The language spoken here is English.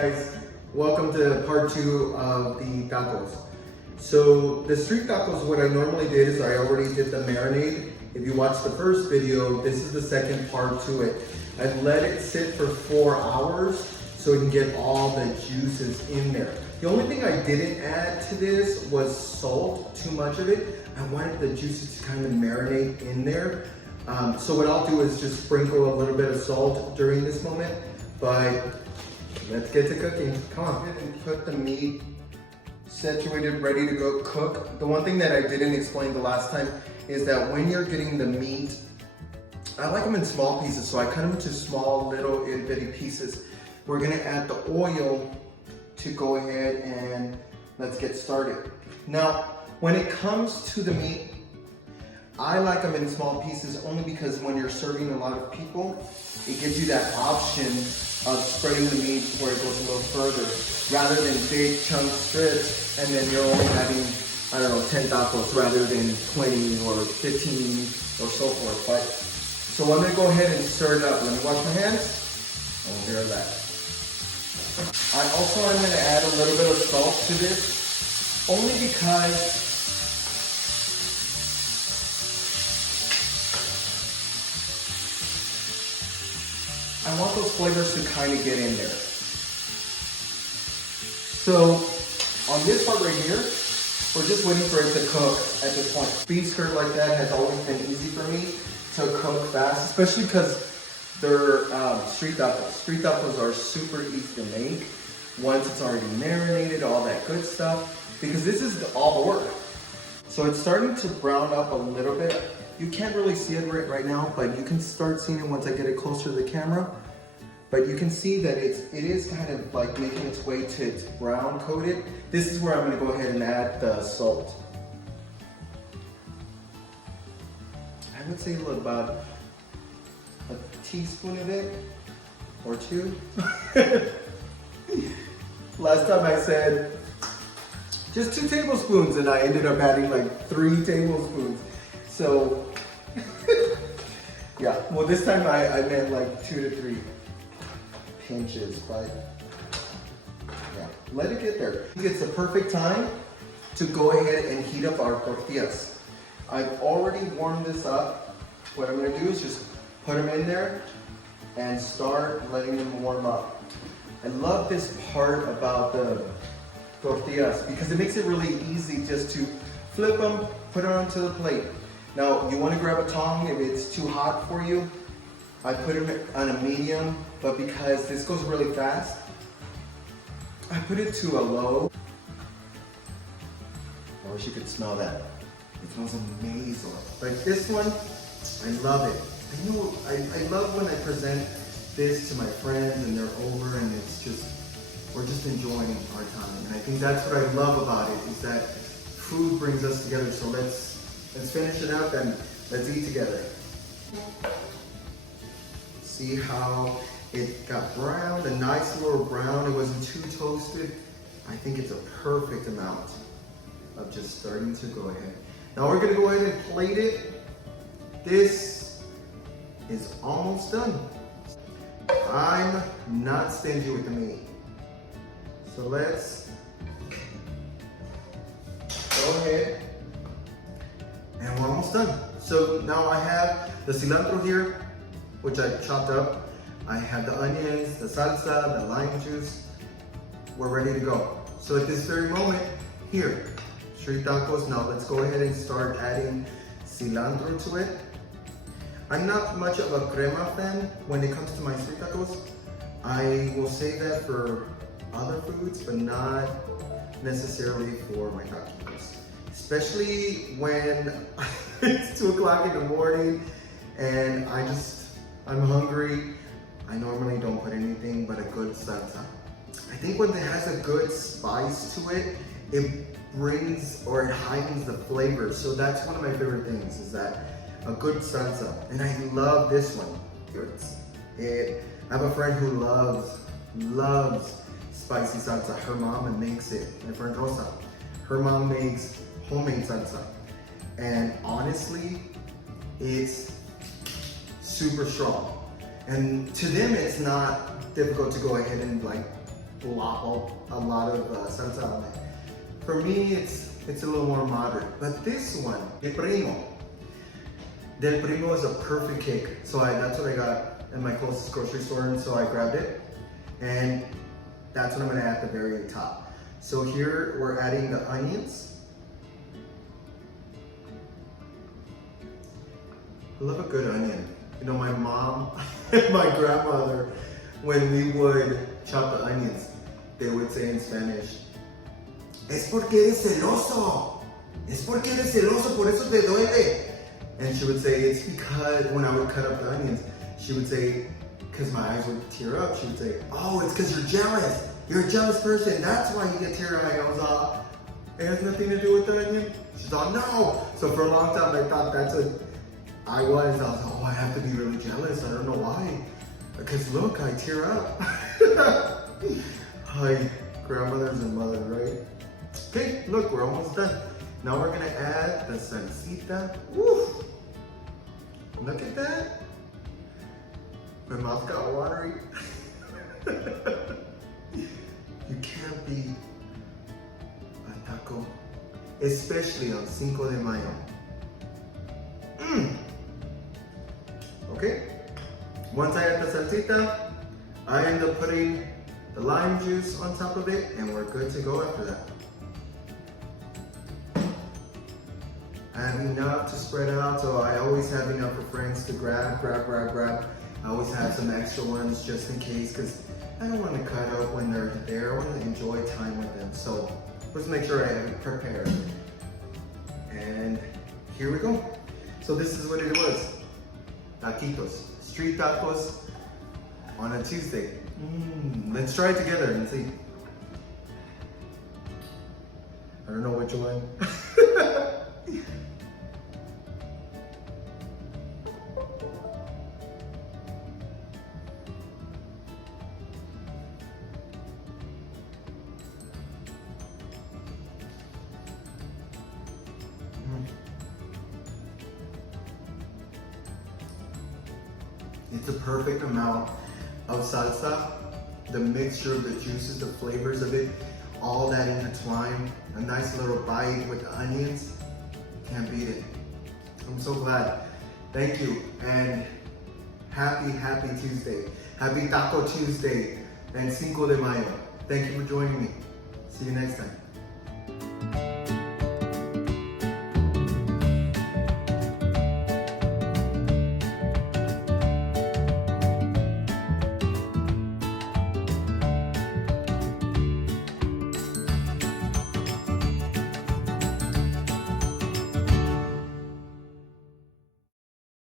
Guys, welcome to part 2 of the tacos. So the street tacos, what I normally did is I already did the marinade. If you watched the first video, this is the second part to it. I've let it sit for 4 hours so it can get all the juices in there. The only thing I didn't add to this was salt, too much of it. I wanted the juices to kind of marinate in there. So what I'll do is just sprinkle a little bit of salt during this moment, but let's get to cooking. Come on. And put the meat situated, ready to go cook. The one thing that I didn't explain the last time is that when you're getting the meat, I like them in small pieces, so I cut them into small little itty bitty pieces. We're gonna add the oil to go ahead and let's get started. Now, when it comes to the meat, I like them in small pieces only because when you're serving a lot of people, it gives you that option of spreading the meat where it goes a little further, rather than big chunk strips, and then you're only having, I don't know, 10 tacos rather than 20 or 15 or so forth. But so I'm gonna go ahead and stir it up. Let me wash my hands, and we'll do that. I also am gonna add a little bit of salt to this, only because I want those flavors to kind of get in there. So on this part right here, we're just waiting for it to cook at this point. Beef skirt like that has always been easy for me to cook fast, especially because they're street tacos. Street tacos are super easy to make once it's already marinated, all that good stuff, because this is all the work. So it's starting to brown up a little bit. You can't really see it right now, but you can start seeing it once I get it closer to the camera. But you can see that it is kind of like making its way to its brown coated. This is where I'm gonna go ahead and add the salt. I would say about a teaspoon of it, or 2. Last time I said just 2 tablespoons and I ended up adding like 3 tablespoons. So, yeah, well this time I meant like 2 to 3 pinches, but yeah, let it get there. It's the perfect time to go ahead and heat up our tortillas. I've already warmed this up. What I'm gonna do is just put them in there and start letting them warm up. I love this part about the tortillas because it makes it really easy just to flip them, put it onto the plate. Now, you want to grab a tong if it's too hot for you. I put it on a medium, but because this goes really fast, I put it to a low. I wish you could smell that. It smells amazing. Like this one, I love it. I love when I present this to my friends and they're over and it's just, we're just enjoying our time. And I think that's what I love about it, is that food brings us together. So let's finish it up and let's eat together. See how it got browned, a nice little brown. It wasn't too toasted. I think it's a perfect amount of just starting to go ahead. Now we're gonna go ahead and plate it. This is almost done. I'm not stingy with the meat. So let's go ahead. And we're almost done. So now I have the cilantro here, which I chopped up. I have the onions, the salsa, the lime juice. We're ready to go. So at this very moment, here, street tacos. Now let's go ahead and start adding cilantro to it. I'm not much of a crema fan when it comes to my street tacos. I will say that for other foods, but not necessarily for my tacos. Especially when it's 2 o'clock in the morning and I'm hungry. I normally don't put anything but a good salsa. I think when it has a good spice to it, it brings or it heightens the flavor. So that's one of my favorite things, is that a good salsa. And I love this one. I have a friend who loves spicy salsa. Her mom makes it, my friend Rosa. Her mom makes homemade salsa. And honestly, it's super strong. And to them, it's not difficult to go ahead and like a lot of salsa on it. For me, it's a little more moderate. But this one, Del Primo is a perfect cake. So that's what I got in my closest grocery store, and so I grabbed it. And that's what I'm gonna add at the very top. So here we're adding the onions. I love a good onion. You know, my mom and my grandmother, when we would chop the onions, they would say in Spanish, "Es porque eres celoso. Es porque eres celoso, por eso te duele." And she would say, it's because, when I would cut up the onions, she would say, because my eyes would tear up, she would say, "Oh, it's because you're jealous. You're a jealous person. That's why you get teary-eyed." I was all, it has nothing to do with the onion. She's all, "No." So for a long time, I thought that's what I was. Oh, I have to be really jealous. I don't know why. Because look, I tear up. Hi, grandmothers and mothers, right? Okay, look, we're almost done. Now we're gonna add the salsita. Woo! Look at that. My mouth got watery. You can't beat a taco, especially on Cinco de Mayo. Okay, once I add the salsita, I end up putting the lime juice on top of it, and we're good to go after that. I have enough to spread out, so I always have enough for friends to grab. I always have some extra ones just in case, because I don't want to cut up when they're there. I want to enjoy time with them. So let's make sure I have it prepared. And here we go. So this is what it was. Taquitos, street tacos on a Tuesday. Let's try it together and see. I don't know which one. It's a perfect amount of salsa, the mixture of the juices, the flavors of it, all that intertwined. A nice little bite with the onions. Can't beat it. I'm so glad. Thank you, and happy Tuesday. Happy Taco Tuesday and Cinco de Mayo. Thank you for joining me. See you next time.